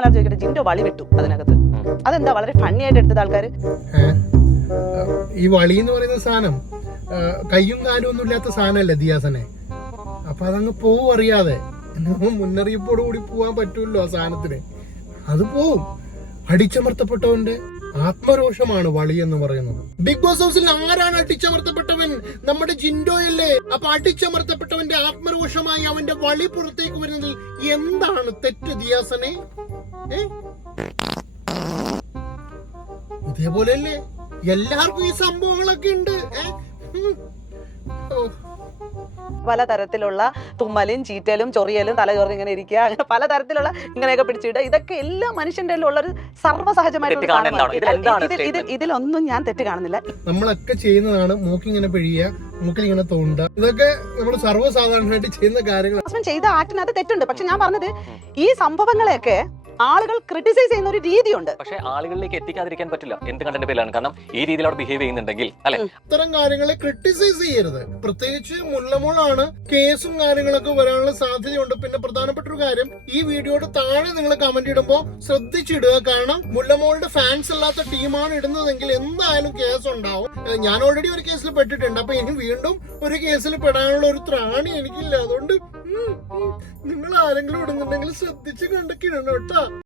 ചോദിക്കട്ടെ, ജിൻഡോ വളി വിട്ടു അതിനകത്ത്. അതെന്താ വളരെ ഫണ്ണി ആയിട്ട് എടുത്തത് ആൾക്കാർ? ഈ വളി എന്ന് പറയുന്ന സാധനം കയ്യും കാലും ഒന്നും ഇല്ലാത്ത സാധനമല്ലേ ദിയാസനെ. അപ്പൊ അതങ്ങ് പോവും അറിയാതെ. മുന്നറിയിപ്പോട് കൂടി പോവാൻ പറ്റൂല്ലോ ആ സാധനത്തിന്. അത് പോവും. അടിച്ചമർത്തപ്പെട്ടവന്റെ ആത്മരോഷമാണ് വളി എന്ന് പറയുന്നത്. ബിഗ് ബോസ് ഹൗസിൽ ആരാണ് അടിച്ചമർത്തപ്പെട്ടവൻ? നമ്മുടെ ജിൻഡോയല്ലേ. അപ്പൊ അടിച്ചമർത്തപ്പെട്ടവന്റെ ആത്മരോഷമായി അവന്റെ വളി പുറത്തേക്ക് വരുന്നതിൽ എന്താണ് തെറ്റ് ദിയാസനെ? ഇതേപോലെയല്ലേ എല്ലാവർക്കും ഈ സംഭവങ്ങളൊക്കെ ഉണ്ട്. പലതരത്തിലുള്ള തുമ്മലും ചീറ്റലും ചൊറിയലും തലചൊറി ഇങ്ങനെ ഇരിക്കുക, അങ്ങനെ പലതരത്തിലുള്ള ഇങ്ങനെയൊക്കെ പിടിച്ചിട്ട്, ഇതൊക്കെ എല്ലാ മനുഷ്യന്റെ ഉള്ളൊരു സർവ്വസഹജമായിട്ട് ഇതിലൊന്നും ഞാൻ തെറ്റ് കാണുന്നില്ല. നമ്മളൊക്കെ ചെയ്യുന്നതാണ് മൂക്കിങ്ങനെ പിഴിയുക, മൂക്കിലിങ്ങനെ തോണ്ടുക. ഇതൊക്കെ നമ്മൾ സർവ്വസാധാരണമായിട്ട് ചെയ്യുന്ന കാര്യങ്ങൾ. ചെയ്ത ആക്ടിനകത്ത് തെറ്റുണ്ട്. പക്ഷെ ഞാൻ പറഞ്ഞത് ഈ സംഭവങ്ങളെയൊക്കെ ആളുകൾ ക്രിട്ടിസൈസ് ചെയ്യുന്ന ഒരു രീതിയുണ്ട്. പക്ഷേ ആളുകളിലേക്ക് എത്തിക്കാതിരിക്കാൻ പറ്റില്ല എന്ത് കണ്ടന്റ് പേരിലാണ്. കാരണം ഈ രീതിയിൽ അവിടെ ബിഹേവ് ചെയ്യുന്നുണ്ടെങ്കിൽ അല്ലെ, ഇത്തരം കാര്യങ്ങളെ ക്രിട്ടിസൈസ് ചെയ്യരുത്. പ്രത്യേകിച്ച് മുല്ലമോളാണ്. കേസും കാര്യങ്ങളൊക്കെ വരാനുള്ള സാധ്യതയുണ്ട്. പിന്നെ പ്രധാനപ്പെട്ട ഒരു കാര്യം, ഈ വീഡിയോയുടെ താഴെ നിങ്ങൾ കമന്റ് ഇടുമ്പോ ശ്രദ്ധിച്ചിടുക. കാരണം മുല്ലമോളുടെ ഫാൻസ് അല്ലാത്ത ടീമാണ് ഇടുന്നതെങ്കിൽ എന്തായാലും കേസ് ഉണ്ടാവും. ഞാൻ ഓൾറെഡി ഒരു കേസിൽ പെട്ടിട്ടുണ്ട്. അപ്പൊ ഇനി വീണ്ടും ഒരു കേസിൽ പെടാനുള്ള ഒരു ത്രാണി എനിക്കില്ല. അതുകൊണ്ട് നിങ്ങൾ ആരെങ്കിലും ഇടുന്നുണ്ടെങ്കിൽ ശ്രദ്ധിച്ച് കണ്ടൊക്കെ ഇടണം കേട്ടോ.